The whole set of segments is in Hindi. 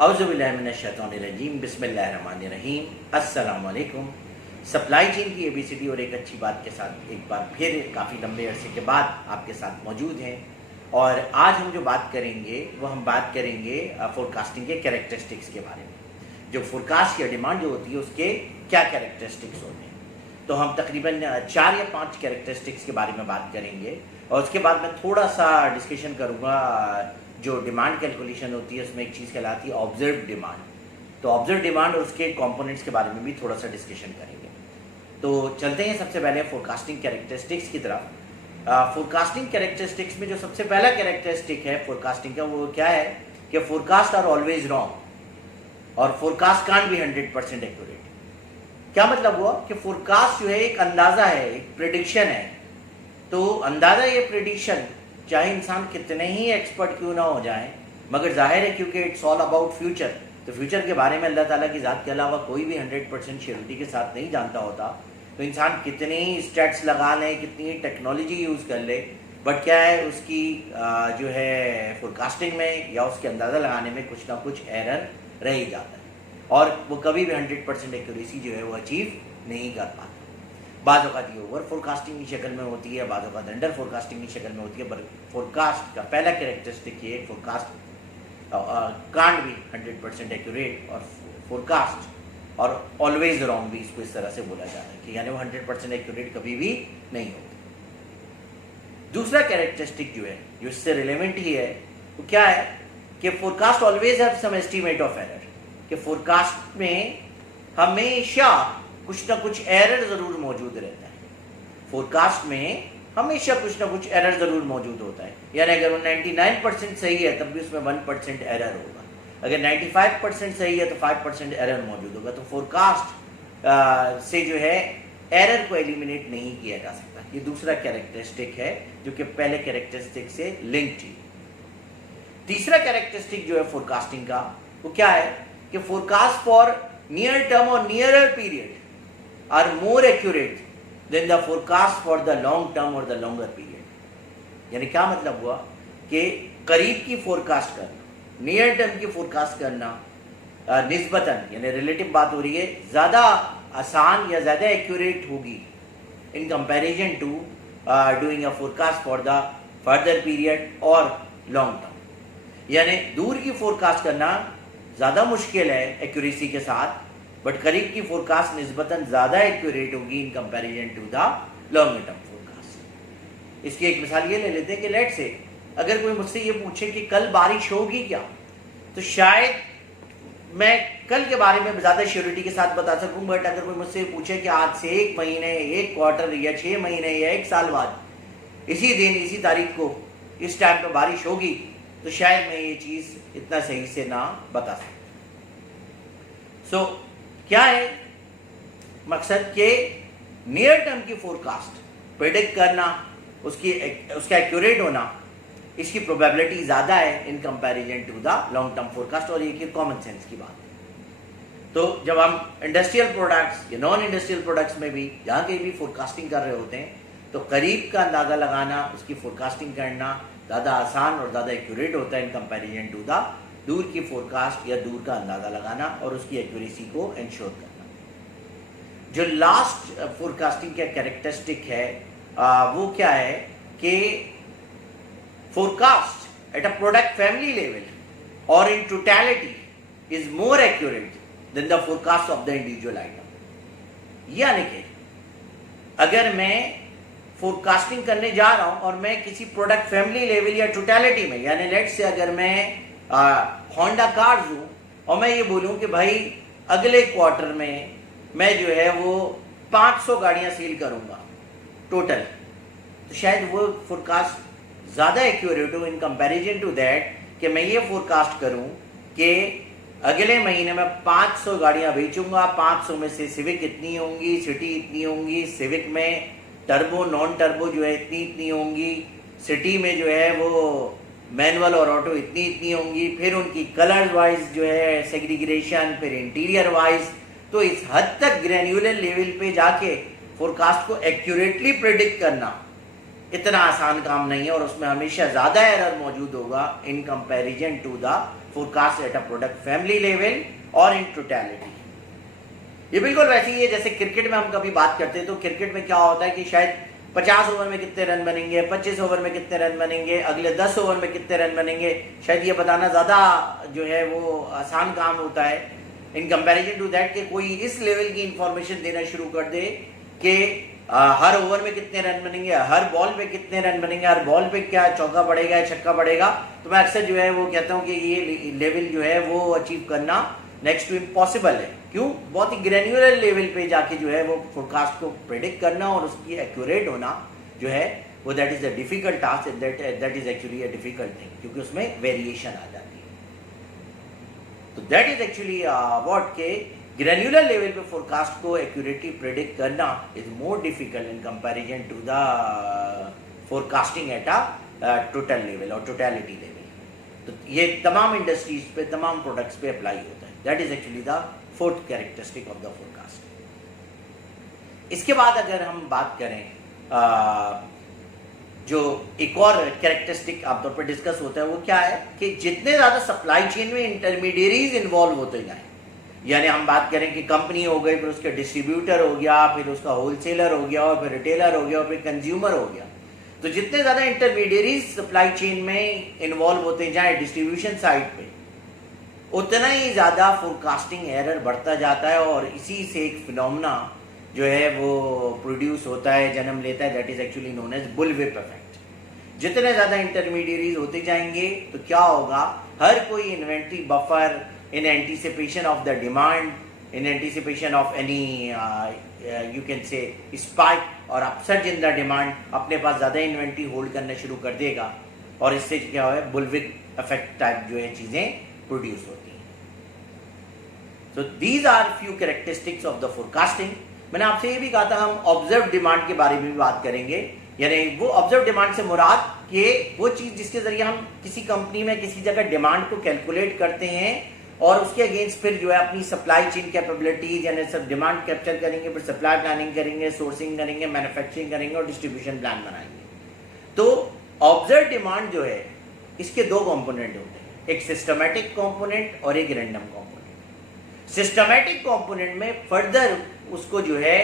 औज़ुबिल्लाहिमिनश्शैतानिर्रजीम बिस्मिल्लाहिर्रहमानिर्रहीम अस्सलाम वालेकुम। सप्लाई चेन की एबीसीडी और एक अच्छी बात के साथ एक बार फिर काफ़ी लंबे अरसे के बाद आपके साथ मौजूद हैं। और आज हम जो बात करेंगे वो हम बात करेंगे फोरकास्टिंग के कैरेक्टरिस्टिक्स के बारे में। जो फोरकास्ट या डिमांड जो होती है उसके क्या कैरेक्टरिस्टिक्स होते हैं, तो हम तकरीबन 4 या 5 कैरेक्टरिस्टिक्स के बारे में बात करेंगे। और उसके बाद मैं थोड़ा सा डिस्कशन करूँगा जो डिमांड कैलकुलेशन होती है उसमें एक चीज़ कहलाती है ऑब्जर्व डिमांड। तो ऑब्जर्व डिमांड और उसके कंपोनेंट्स के बारे में भी थोड़ा सा डिस्कशन करेंगे। तो चलते हैं सबसे पहले फोरकास्टिंग कैरेक्टरिस्टिक्स की तरफ। फोरकास्टिंग कैरेक्टरिस्टिक्स में जो सबसे पहला कैरेक्टरिस्टिक है फोरकास्टिंग का वो क्या है कि फोरकास्ट आर ऑलवेज रॉन्ग और फोरकास्ट कांट बी 100% एक्यूरेट। क्या मतलब हुआ कि फोरकास्ट जो है एक अंदाजा है, एक प्रेडिक्शन है। तो अंदाजा ये प्रेडिक्शन चाहे इंसान कितने ही एक्सपर्ट क्यों ना हो जाए, मगर जाहिर है क्योंकि इट्स ऑल अबाउट फ्यूचर, तो फ्यूचर के बारे में अल्लाह ताला की ज़ात के अलावा कोई भी 100% श्योरिटी के साथ नहीं जानता होता। तो इंसान कितने ही स्टैट्स लगा ले, कितनी ही टेक्नोलॉजी यूज़ कर ले, बट क्या है उसकी जो है फोरकास्टिंग में या उसके अंदाज़ा लगाने में कुछ ना कुछ एरर रह ही जाता है और वो कभी भी 100% एक्यूरेसी जो है वो अचीव नहीं कर पाता। बाज़ औक़ात ये ओवर फोरकास्टिंग की शक्ल में होती है, बाज़ औक़ात अंडर फोरकास्टिंग की शक्ल में होती है। पर फोरकास्ट का पहला कैरेक्टरिस्टिक ये फोरकास्ट कांट बी 100% एक्यूरेट और फोरकास्ट और ऑलवेज रॉन्ग भी इसको इस तरह से बोला जाता है कि यानी वो 100% एक्यूरेट कभी भी नहीं होती। दूसरा कैरेक्टरिस्टिक जो है जो इससे रिलेवेंट ही है वो क्या है कि forecast always have some estimate of error. कि फोरकास्ट में हमेशा कुछ ना कुछ एरर जरूर मौजूद रहता है। फोरकास्ट में हमेशा कुछ ना कुछ एरर जरूर मौजूद होता है। यानी अगर वो 99% सही है तब भी उसमें 1% एरर होगा, अगर 95% सही है तो 5% एरर मौजूद होगा। तो फोरकास्ट से जो है एरर को एलिमिनेट नहीं किया जा सकता। ये दूसरा कैरेक्टरिस्टिक है जो कि पहले कैरेक्टरिस्टिक से लिंक्ड है। तीसरा कैरेक्टरिस्टिक जो है फोरकास्टिंग का वो क्या है कि फोरकास्ट फॉर नियर टर्म और nearer period are more accurate than the forecast for the long term और द लॉन्गर पीरियड। यानी क्या मतलब हुआ कि करीब की फोरकास्ट करना, नियर टर्म की फोरकास्ट करना निस्बतन यानी रिलेटिव बात हो रही है, ज़्यादा आसान या ज़्यादा एक्यूरेट होगी in comparison to doing a forecast for the further period और लॉन्ग टर्म। यानी दूर की फोरकास्ट करना ज़्यादा मुश्किल है एक्यूरेसी के साथ, बट करीब की फोरकास्ट निस्बतन ज़्यादा एक्यूरेट होगी in comparison to the long term forecast. इसकी एक मिसाल ये ले लेते हैं कि लेट से अगर कोई मुझसे ये पूछे कि कल बारिश होगी क्या, तो शायद मैं कल के बारे में ज़्यादा श्योरिटी के साथ बता सकूं। बट अगर कोई मुझसे पूछे कि आज से 1 महीने, 1 क्वार्टर या 6 महीने या 1 साल बाद इसी दिन इसी तारीख को इस टाइम पर बारिश होगी, तो शायद मैं ये चीज़ इतना सही से ना बता सकूं। सो क्या है मकसद के नियर टर्म की फोरकास्ट प्रेडिक्ट करना, उसका एक्यूरेट होना, इसकी प्रोबेबिलिटी ज़्यादा है in comparison to the long term forecast. और ये कॉमन सेंस की बात है। तो जब हम इंडस्ट्रियल प्रोडक्ट्स या नॉन इंडस्ट्रियल प्रोडक्ट्स में भी जहाँ कहीं भी फोरकास्टिंग कर रहे होते हैं तो करीब का अंदाज़ा लगाना, उसकी फोरकास्टिंग करना ज़्यादा आसान और ज़्यादा एक्यूरेट होता है इन कंपैरिजन टू द दूर की फोरकास्ट या दूर का अंदाज़ा लगाना और उसकी एक्यूरेसी को इंश्योर करना। जो लास्ट फोरकास्टिंग का कैरेक्टरिस्टिक है वो क्या है कि forecast at a product family level और in totality is more accurate than the forecast of the individual item. यानी कि अगर मैं फोरकास्टिंग करने जा रहा हूं और मैं किसी प्रोडक्ट फैमिली लेवल या टोटलिटी में, यानी लेट से अगर मैं होंडा कार्स हूँ और मैं ये बोलूँ कि भाई अगले क्वार्टर में मैं जो है वो 500 गाड़ियाँ सेल करूँगा टोटल, तो शायद वो फोरकास्ट ज़्यादा एक्यूरेट हो इन कंपैरिजन टू दैट कि मैं ये फोरकास्ट करूँ कि अगले महीने में 500 गाड़ियाँ बेचूंगा, 500 में से सिविक इतनी होंगी, सिटी इतनी होंगी, सिविक में टर्बो नॉन टर्बो जो है इतनी होंगी, सिटी में जो है वो मैनुअल और ऑटो इतनी होंगी, फिर उनकी कलर वाइज जो है सेग्रीगेशन, फिर इंटीरियर वाइज। तो इस हद तक ग्रैन्युलर लेवल पे जाके फोरकास्ट को एक्यूरेटली प्रेडिक्ट करना इतना आसान काम नहीं है और उसमें हमेशा ज़्यादा एरर मौजूद होगा in comparison to the forecast at a product family level और इन टोटलिटी। ये बिल्कुल वैसे ही है जैसे क्रिकेट में हम कभी बात करते हैं तो क्रिकेट में क्या होता है कि शायद 50 ओवर में कितने रन बनेंगे, 25 ओवर में कितने रन बनेंगे, अगले 10 ओवर में कितने रन बनेंगे, शायद ये बताना ज़्यादा जो है वो आसान काम होता है इन कंपैरिजन टू दैट कि कोई इस लेवल की इंफॉर्मेशन देना शुरू कर दे कि हर ओवर में कितने रन बनेंगे, हर बॉल पे कितने रन बनेंगे, हर बॉल पे क्या चौका पड़ेगा या छक्का पड़ेगा। तो मैं अक्सर जो है वो कहता हूँ कि ये लेवल जो है वो अचीव करना नेक्स्ट टू इम्पॉसिबल है। क्यों? बहुत ही ग्रेन्युलर लेवल पे जाके जो है वो फोरकास्ट को प्रेडिक्ट करना और उसकी एक्यूरेट होना जो है वो that is a difficult task, that is actually a difficult thing, क्योंकि उसमें वेरिएशन आ जाती है। तो दैट इज एक्चुअली व्हाट के ग्रेन्युलर लेवल पे फोरकास्ट को एक्यूरेटली प्रेडिक्ट करना is more difficult in comparison to the forecasting at a total level और टोटलिटी लेवल। तो ये तमाम इंडस्ट्रीज पे, तमाम प्रोडक्ट्स पे अप्लाई होता है। That is actually the fourth characteristic of the forecast. इसके बाद अगर हम बात करें जो एक और कैरेक्टरिस्टिक आमतौर पर डिस्कस होता है वो क्या है कि जितने ज्यादा सप्लाई चेन में इंटरमीडिएरीज इन्वॉल्व होते जाएं, यानी हम बात करें कि कंपनी हो गई, फिर उसके डिस्ट्रीब्यूटर हो गया, फिर उसका होलसेलर हो गया, और फिर रिटेलर हो गया, और फिर कंज्यूमर हो गया। तो जितने ज्यादा इंटरमीडिएरीज सप्लाई चेन में इन्वॉल्व होते जाएं डिस्ट्रीब्यूशन साइड पे, उतना ही ज्यादा फोरकास्टिंग एरर बढ़ता जाता है और इसी से एक फिनोमेना जो है वो प्रोड्यूस होता है, जन्म लेता है, that is actually known as bullwhip effect. जितने ज्यादा इंटरमीडिएरीज होते जाएंगे तो क्या होगा, हर कोई inventory buffer in anticipation of the demand, in anticipation of any you can say spike or upsurge in the demand, अपने पास ज़्यादा इन्वेंट्री होल्ड करना शुरू कर देगा और इससे क्या है बुलविप इफेक्ट टाइप जो है चीज़ें प्रोड्यूस होती हैं। So these are few characteristics of the forecasting। मैंने आपसे ये भी कहा था हम ऑब्जर्व डिमांड के बारे में भी बात करेंगे, यानी वो ऑब्जर्व डिमांड से मुराद कि वो चीज़ जिसके जरिए हम किसी कंपनी में किसी जगह डिमांड को कैलकुलेट करते हैं और उसके अगेंस्ट फिर जो है अपनी सप्लाई चेन कैपेबिलिटीज यानी सब डिमांड कैप्चर करेंगे, फिर सप्लाई प्लानिंग करेंगे, सोर्सिंग करेंगे, मैन्युफैक्चरिंग करेंगे और डिस्ट्रीब्यूशन प्लान बनाएंगे। तो ऑब्जर्व डिमांड जो है इसके दो कंपोनेंट होते हैं, एक सिस्टमैटिक कंपोनेंट और एक रैंडम कंपोनेंट। सिस्टमैटिक कंपोनेंट में फर्दर उसको जो है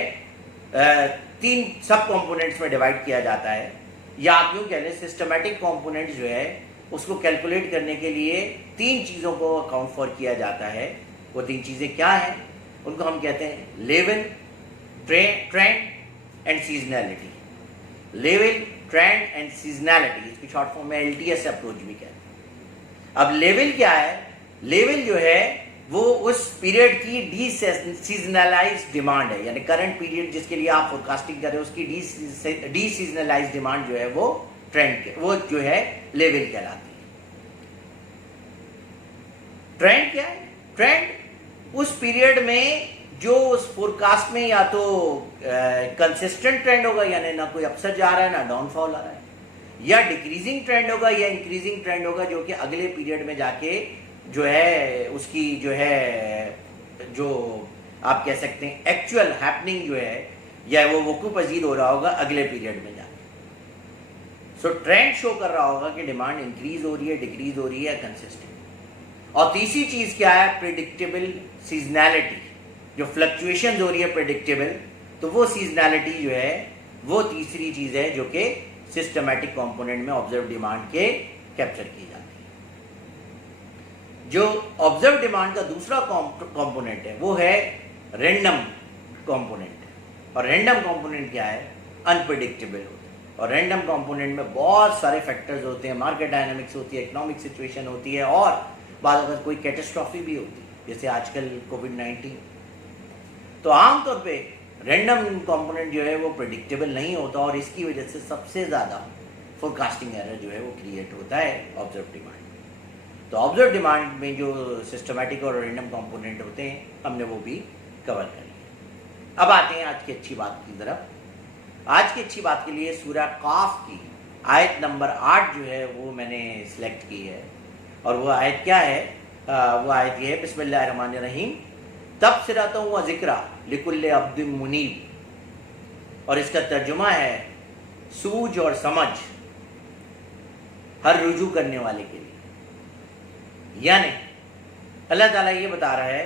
3 सब कंपोनेंट्स में डिवाइड किया जाता है, या आप यूं कह लें सिस्टमैटिक कंपोनेंट जो है उसको कैलकुलेट करने के लिए 3 चीज़ों को अकाउंट फॉर किया जाता है। वो 3 चीज़ें क्या हैं? उनको हम कहते हैं level, trend and seasonality. Level, trend and seasonality, इसकी शॉर्ट फॉर्म में LTS अप्रोच भी कहते हैं। अब लेवल क्या है? लेवल जो है वो उस पीरियड की डीसीजनलाइज्ड डिमांड है, यानी करंट पीरियड जिसके लिए आप फोरकास्टिंग कर रहे हो उसकी डीसीजनलाइज्ड डिमांड जो है वो ट्रेंड वो जो है लेवल कहलाती है। ट्रेंड क्या है? ट्रेंड उस पीरियड में जो उस फोरकास्ट में या तो कंसिस्टेंट ट्रेंड होगा, यानी ना कोई अपसर्ज आ रहा है ना डाउनफॉल आ रहा है, या डिक्रीजिंग ट्रेंड होगा या इंक्रीजिंग ट्रेंड होगा, जो कि अगले पीरियड में जाके जो है उसकी जो है जो आप कह सकते हैं एक्चुअल हैपनिंग जो है या वो वकूफ पजीर हो रहा होगा अगले पीरियड में जाके। सो ट्रेंड शो कर रहा होगा कि डिमांड इंक्रीज हो रही है, डिक्रीज हो रही है, कंसिस्टेंट। और तीसरी चीज क्या है? प्रिडिक्टेबल सीजनैलिटी, जो फ्लक्चुएशन हो रही है प्रिडिक्टेबल, तो वो सीजनैलिटी जो है वो तीसरी चीज है जो कि सिस्टमैटिक कंपोनेंट में ऑब्जर्व डिमांड के कैप्चर की जाती है। जो ऑब्जर्व डिमांड का दूसरा कंपोनेंट है वो है रैंडम कंपोनेंट। और रैंडम कंपोनेंट क्या है? अनप्रिडिक्टेबल होता है। और रैंडम कंपोनेंट में बहुत सारे फैक्टर्स होते हैं, मार्केट डायनामिक्स होती है, इकोनॉमिक सिचुएशन होती है, और बाद अगर कोई कैटास्ट्रॉफी भी होती है जैसे आजकल कोविड-19। तो आमतौर पे रैंडम कंपोनेंट जो है वो प्रेडिक्टेबल नहीं होता और इसकी वजह से सबसे ज़्यादा फोरकास्टिंग एरर जो है वो क्रिएट होता है ऑब्जर्व डिमांड। तो ऑब्जर्व डिमांड में जो सिस्टमैटिक और रैंडम कंपोनेंट होते हैं हमने वो भी कवर कर लिया। अब आते हैं आज की अच्छी बात की तरफ। आज की अच्छी बात के लिए सूरह काफ की आयत नंबर 8 जो है वो मैंने सिलेक्ट की है, और वो आयत क्या है? वो आयत ये है, बिस्मिल्लाहिर्रहमानिर्रहीम, तबसिरतुन व ज़िक्रा लिकुल्लि अब्दिन मुनीब। और इसका तर्जुमा है सूझ और समझ हर रुजू करने वाले के लिए। यानी अल्लाह ताला ये बता रहा है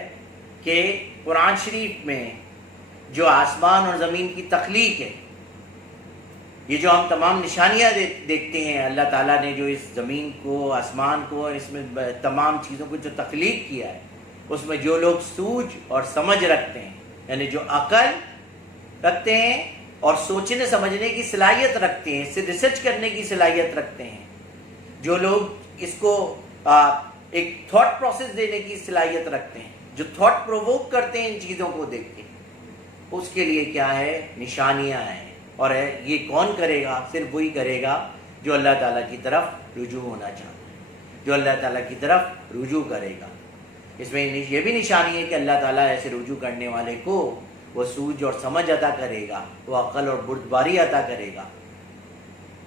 कि कुरान शरीफ में जो आसमान और ज़मीन की तख्लीक है, ये जो हम तमाम निशानियाँ देखते हैं, अल्लाह ताला ने जो इस ज़मीन को, आसमान को, इसमें तमाम चीज़ों को जो तख्लीक किया है, उसमें जो लोग सूझ और समझ रखते हैं, यानी जो अकल रखते हैं और सोचने समझने की सलाहियत रखते हैं, इससे रिसर्च करने की सलाहियत रखते हैं, जो लोग इसको एक थॉट प्रोसेस देने की सलाहियत रखते हैं, जो थॉट प्रोवोक करते हैं इन चीज़ों को देख के, उसके लिए क्या है, निशानियां हैं। और ये कौन करेगा? सिर्फ वही करेगा जो अल्लाह ताला की तरफ रुजू होना चाहता है, जो अल्लाह ताला की तरफ रुजू करेगा। इसमें ये भी निशानी है कि अल्लाह ताला ऐसे रुजू करने वाले को वो सूझ और समझ अता करेगा, वो अक्ल और बुर्दबारी अता करेगा,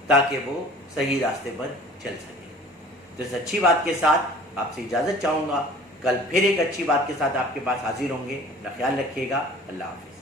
ताकि वो सही रास्ते पर चल सके। तो इस अच्छी बात के साथ आपसे इजाज़त चाहूँगा। कल फिर एक अच्छी बात के साथ आपके पास हाजिर होंगे। अपना ख्याल रखिएगा। अल्लाह हाफ़िज़।